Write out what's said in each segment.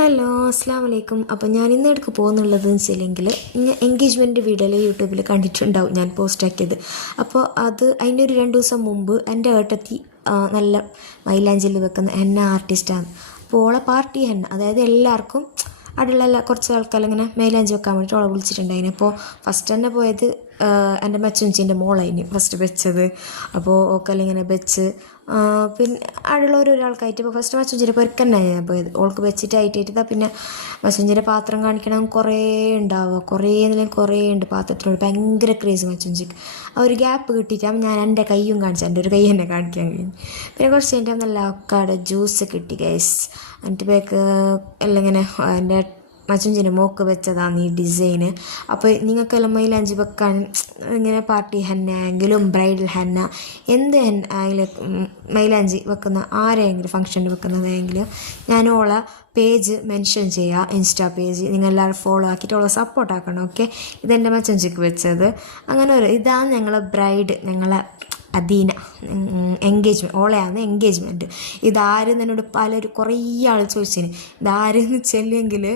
Hello അസ്സാം വലൈക്കും. അപ്പോൾ ഞാൻ ഇന്ന് എടുക്ക് പോകുന്നുള്ളതെന്ന് വെച്ചില്ലെങ്കിൽ എൻഗേജ്മെൻറ്റ് വീഡിയോയിൽ യൂട്യൂബിൽ കണ്ടിട്ടുണ്ടാവും ഞാൻ പോസ്റ്റാക്കിയത്. അപ്പോൾ അതിൻ്റെ ഒരു 2 ദിവസം മുമ്പ് എൻ്റെ ഏട്ടത്തി നല്ല മൈലാഞ്ചിൽ വെക്കുന്ന ഹെന്ന ആർട്ടിസ്റ്റാണ്. അപ്പോൾ ഓളെ പാർട്ടി ഹെന്ന, അതായത് എല്ലാവർക്കും അവിടെയുള്ള കുറച്ച് ആൾക്കാരിങ്ങനെ മൈലാഞ്ചി വെക്കാൻ വേണ്ടിയിട്ട് ഓളെ വിളിച്ചിട്ടുണ്ടായിന്. അപ്പോൾ ഫസ്റ്റ് തന്നെ പോയത് എൻ്റെ മച്ചുഞ്ചീൻ്റെ മോളായിന് ഫസ്റ്റ് വെച്ചത്. അപ്പോൾ ഓക്കെല്ലാം ഇങ്ങനെ വെച്ച് പിന്നെ അവിടെയുള്ള ഓരോരാൾക്കായിട്ട് ഇപ്പോൾ ഫസ്റ്റ് മച്ചുഞ്ചീൻ്റെ പൊരുക്കന്നാണ് ഞാൻ പോയത്. ഓൾക്ക് വെച്ചിട്ടായിട്ടാ പിന്നെ മച്ചുഞ്ചീൻ്റെ പാത്രം കാണിക്കണം കുറേ ഉണ്ടാവുക, കുറേ ഉണ്ട് പാത്രത്തിനോട് ഭയങ്കര ക്രേസ് മച്ചുഞ്ചിക്ക്. ആ ഒരു ഗ്യാപ്പ് കിട്ടിയിട്ടാകുമ്പോൾ ഞാൻ എൻ്റെ കയ്യും കാണിച്ചു, എൻ്റെ ഒരു കൈ തന്നെ കാണിക്കാൻ കഴിഞ്ഞു. പിന്നെ കുറച്ച് കഴിഞ്ഞാൽ നല്ല അവക്കാട ജ്യൂസ് കിട്ടി ഗൈസ്. എന്നിട്ട് ബാക്ക് എല്ലാം ഇങ്ങനെ എൻ്റെ മച്ചുഞ്ചിൻ്റെ മോക്ക് വെച്ചതാണ് ഈ ഡിസൈന്. അപ്പോൾ നിങ്ങൾക്കെല്ലാം മൈലാഞ്ചി വെക്കാൻ ഇങ്ങനെ പാർട്ടി ഹെന്ന ആയെങ്കിലും ബ്രൈഡൽ ഹെന്ന എന്ത് ഹെന്ന ആയാലും മൈലാഞ്ചി വെക്കുന്ന ആരെങ്കിലും ഫംഗ്ഷനിൽ വെക്കുന്നതായെങ്കിലും ഞാൻ ഓളെ പേജ് മെൻഷൻ ചെയ്യുക, ഇൻസ്റ്റാ പേജ്. നിങ്ങളെല്ലാവരും ഫോളോ ആക്കിയിട്ട് ഓളെ സപ്പോർട്ട് ആക്കണം. ഓക്കെ, ഇതെൻ്റെ മച്ചുഞ്ചിക്ക് വെച്ചത്. അങ്ങനെ ഇതാണ് ഞങ്ങളെ ബ്രൈഡ്, ഞങ്ങളെ അദീന എൻഗേജ്മെൻറ്റ്, ഓളെയാണ് എൻഗേജ്മെൻറ്റ്. ഇതാരും എന്നോട് കുറേ ആൾ ചോദിച്ചിന് ഇതാരെന്ന് ചെല്ലെങ്കിൽ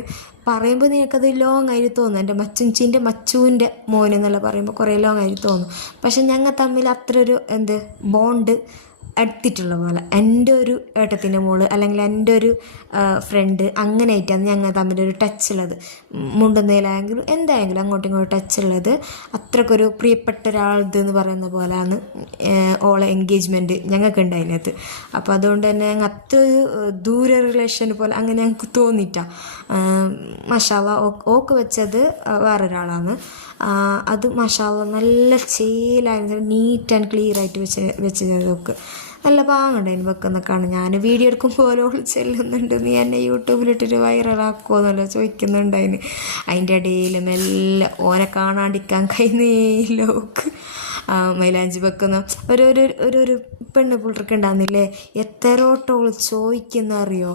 പറയുമ്പോൾ നിനക്കത് ലോങ് ആയിട്ട് തോന്നും. എൻ്റെ മച്ചുവിൻ്റെ മോന് എന്നല്ല പറയുമ്പോൾ കുറേ ലോങ് ആയിട്ട് തോന്നും. പക്ഷെ ഞങ്ങൾ തമ്മിൽ അത്ര ഒരു ബോണ്ട് എടുത്തിട്ടുള്ള പോലെ എൻ്റെ ഒരു ഏട്ടത്തിൻ്റെ മോള് അല്ലെങ്കിൽ എൻ്റെ ഒരു ഫ്രണ്ട് അങ്ങനെ ആയിട്ടാണ് ഞങ്ങൾ തമ്മിലൊരു ടച്ചുള്ളത്. മുണ്ടുന്നതിലായെങ്കിലും എന്തായെങ്കിലും അങ്ങോട്ടും ഇങ്ങോട്ടും ടച്ചുള്ളത്. അത്രക്കൊരു പ്രിയപ്പെട്ട ഒരാളതെന്ന് പറയുന്ന പോലെയാണ് ഓളെ എൻഗേജ്മെൻറ്റ് ഞങ്ങൾക്ക് അതിനകത്ത്. അപ്പോൾ അതുകൊണ്ട് തന്നെ ഞങ്ങൾ അത്ര ഒരു ദൂര റിലേഷൻ പോലെ അങ്ങനെ ഞങ്ങൾക്ക് തോന്നിയിട്ടാണ്. മാഷാഅല്ലാ ഓക്ക് വെച്ചത് വേറൊരാളാണ്. അത് മാഷാഅല്ലാ നല്ല ചേലായിരുന്നു, നീറ്റ് ആൻഡ് ക്ലിയർ ആയിട്ട് വെച്ചതൊക്കെ നല്ല പാങ്ങുണ്ടായിരുന്നു വെക്കുന്നൊക്കെയാണ്. ഞാൻ വീഡിയോ എടുക്കുമ്പോൾ ഓരോൾ ചെല്ലുന്നുണ്ട്, നീ എന്നെ യൂട്യൂബിലിട്ടിട്ട് വൈറലാക്കുമോ എന്നല്ല ചോദിക്കുന്നുണ്ടായിന്. അതിൻ്റെ ഇടയിൽ മെല്ലെ ഓനെ കാണാണ്ടിരിക്കാൻ കഴിയുന്നില്ല ഓക്ക്. മൈലാഞ്ചി വെക്കുന്ന ഒരു പെണ്ണ് പുള്ളർക്ക് ഉണ്ടാകുന്നില്ലേ, എത്രയോട്ടോൾ ചോദിക്കുന്ന അറിയോ,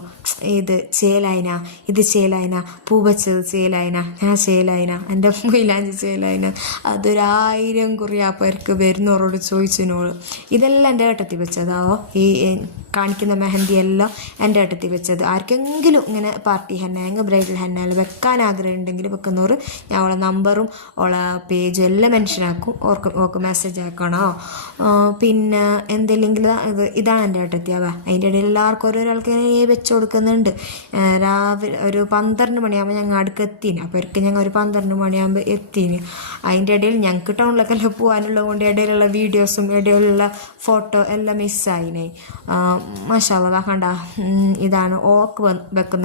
ഇത് ചേലായിന, ഇത് ചേലായിന, പൂ വെച്ചത് ചേലായിന, ഞാൻ ചേലായിന, എൻ്റെ മൈലാഞ്ചി ചേലായിന. അതൊരു1000 കുറിയാ പേർക്ക് വരുന്നവരോട് ചോദിച്ചതിനോട്. ഇതെല്ലാം എൻ്റെ ഏട്ടത്തി വെച്ചതാവോ, ഈ കാണിക്കുന്ന മെഹന്തി എല്ലാം എൻ്റെ ഏട്ടത്തി വെച്ചത്. ആർക്കെങ്കിലും ഇങ്ങനെ പാർട്ടി ഹെന്ന ബ്രൈഡൽ ഹെന്ന വെക്കാൻ ആഗ്രഹം ഉണ്ടെങ്കിൽ വെക്കുന്നവർ ഞാൻ ഓളെ നമ്പറും ഓളെ പേജും എല്ലാം മെൻഷനാക്കും. ഓർക്ക് മെസ്സേജ് ആക്കണോ. പിന്നെ എന്തെങ്കിലും ഇതാണ് എൻ്റെ ഏട്ടത്തിയാവാ. അതിൻ്റെ ഇടയിൽ എല്ലാവർക്കും ഓരോരാൾക്ക് വെച്ച് കൊടുക്കുന്നുണ്ട്. രാവിലെ ഒരു 12 മണിയാകുമ്പോൾ ഞങ്ങൾ അടുക്ക് എത്തിന്. അപ്പോൾ ഒരിക്കൽ ഞങ്ങൾ ഒരു 12 മണിയാകുമ്പോൾ എത്തിന്. അതിൻ്റെ ഇടയിൽ ഞങ്ങൾക്ക് ടൗണിലേക്കെല്ലാം പോകാനുള്ളത് കൊണ്ട് ഇടയിലുള്ള വീഡിയോസും ഇടയിലുള്ള ഫോട്ടോ എല്ലാം മിസ്സായിനെ. മാഷാഅല്ലാ കണ്ട, ഇതാണ് ഓക്ക് വെക്കുന്ന